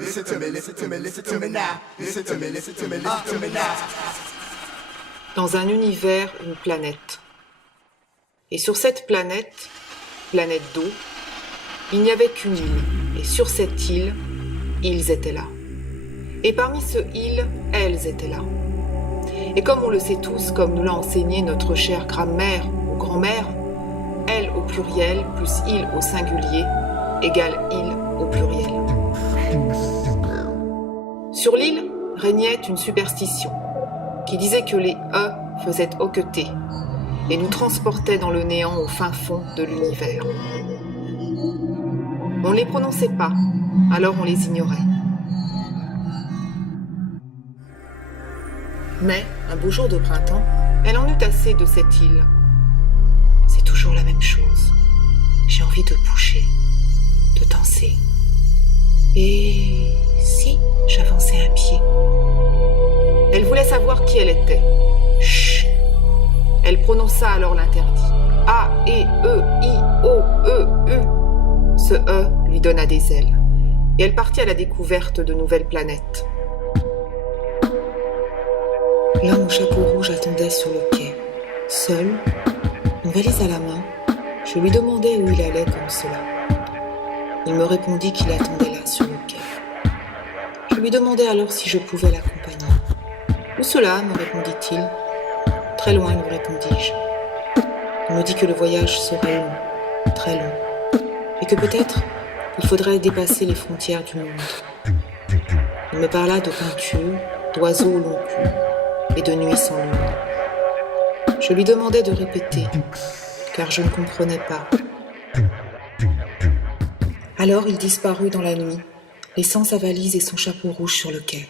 Listen to me, listen to me, listen to me now. Listen to me, listen to me, listen to me now. Dans un univers, une planète. Et sur cette planète d'eau, il n'y avait qu'une île. Et sur cette île, ils étaient là. Et parmi ce île, elles étaient là. Et comme on le sait tous, comme nous l'a enseigné notre chère grammaire ou grand-mère, elle au pluriel plus il au singulier égale il au pluriel. Sur l'île régnait une superstition qui disait que les E faisaient hoqueter et nous transportaient dans le néant au fin fond de l'univers. On ne les prononçait pas, alors on les ignorait. Mais, un beau jour de printemps, elle en eut assez de cette île. C'est toujours la même chose. J'ai envie de bouger, de danser. Et si j'avançais un pied? Elle voulait savoir qui elle était. Chut! Elle prononça alors l'interdit. A, E, E, I, O, E, U. Ce E lui donna des ailes. Et elle partit à la découverte de nouvelles planètes. L'homme au chapeau rouge attendait sur le quai. Seul, une valise à la main, je lui demandai où il allait comme cela. Il me répondit qu'il attendait là sur le quai. Je lui demandai alors si je pouvais l'accompagner. Où cela, me répondit-il. Très loin, lui répondis-je. Il me dit que le voyage serait long, très long, et que peut-être il faudrait dépasser les frontières du monde. Il me parla de peinture, d'oiseaux au long cou et de nuits sans lune. Je lui demandai de répéter, car je ne comprenais pas. Alors il disparut dans la nuit, laissant sa valise et son chapeau rouge sur le quai.